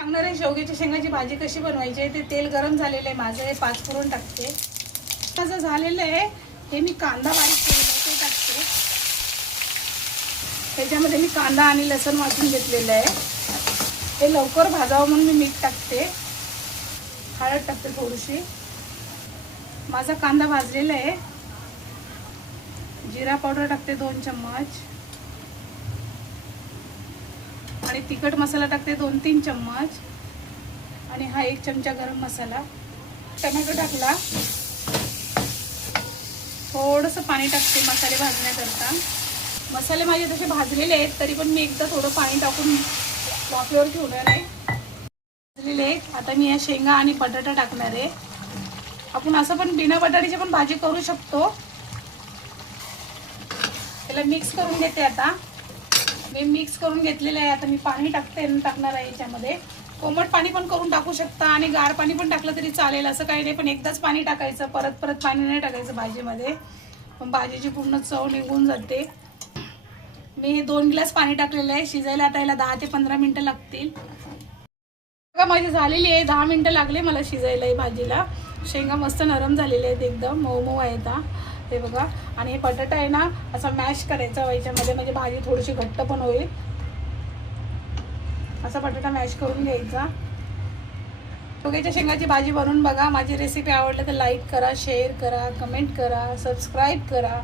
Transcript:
सांगणार आहे शेवग्याच्या शेंगाची भाजी कशी बनवायची आहे. ते तेल गरम झालेलं आहे माझं, हे 5 पुरण टाकते. माझं झालेलं आहे हे मी कांदा बारीक केलेला आहे ते टाकते. त्याच्यामध्ये मी कांदा आणि लसूण वाटून घेतलेलं आहे. हे लवकर भाजावं म्हणून मी मीठ टाकते, हळद टाकते थोडीशी. माझा कांदा भाजलेला आहे. जिरा पावडर टाकते 2 चम्मच आणि तिखट मसाला टाकते 2-3 चम्मच आणि हा 1 चमचा गरम मसाला. टोमॅटो टाकला. थोडंसं पाणी टाकते मसाले भाजण्याकरता. मसाले माझे तसे भाजलेले आहेत तरी पण मी एकदा थोडं पाणी टाकून वाफेवर ठेवणार आहे. भाजलेले आहेत. आता मी या शेंगा आणि बटाटा टाकणार आहे. आपण असं पण बिना बटाट्याची पण भाजी करू शकतो. त्याला मिक्स करून घेते. आता मी मिक्स करून घेतलेलं आहे. आता मी पाणी टाकणार आहे याच्यामध्ये. कोमट पाणी पण करून टाकू शकता आणि गार पाणी पण टाकलं तरी चालेल, असं काही नाही. पण एकदाच पाणी टाकायचं, परत परत पाणी नाही टाकायचं भाजीमध्ये, पण भाजीची पूर्ण चव निघून जाते. मी 2 ग्लास पाणी टाकलेलं आहे शिजायला. आता याला 10 ते 15 मिनटं लागतील. बघा माझी झालेली आहे. 10 मिनटं लागले मला शिजायला ही भाजीला. शेंगा मस्त नरम झालेले आहेत, एकदम मऊ मऊ आहेत. हे बघा. आणि हे बटाटा आहे ना असा मॅश करायचा याच्यामध्ये, म्हणजे भाजी थोडीशी घट्ट पण होईल. असा बटाटा मॅश करून घ्यायचा. शेवग्याच्या शेंगाची भाजी बनवून बघा. माझी रेसिपी आवडली तर लाईक करा, शेअर करा, कमेंट करा, सबस्क्राईब करा.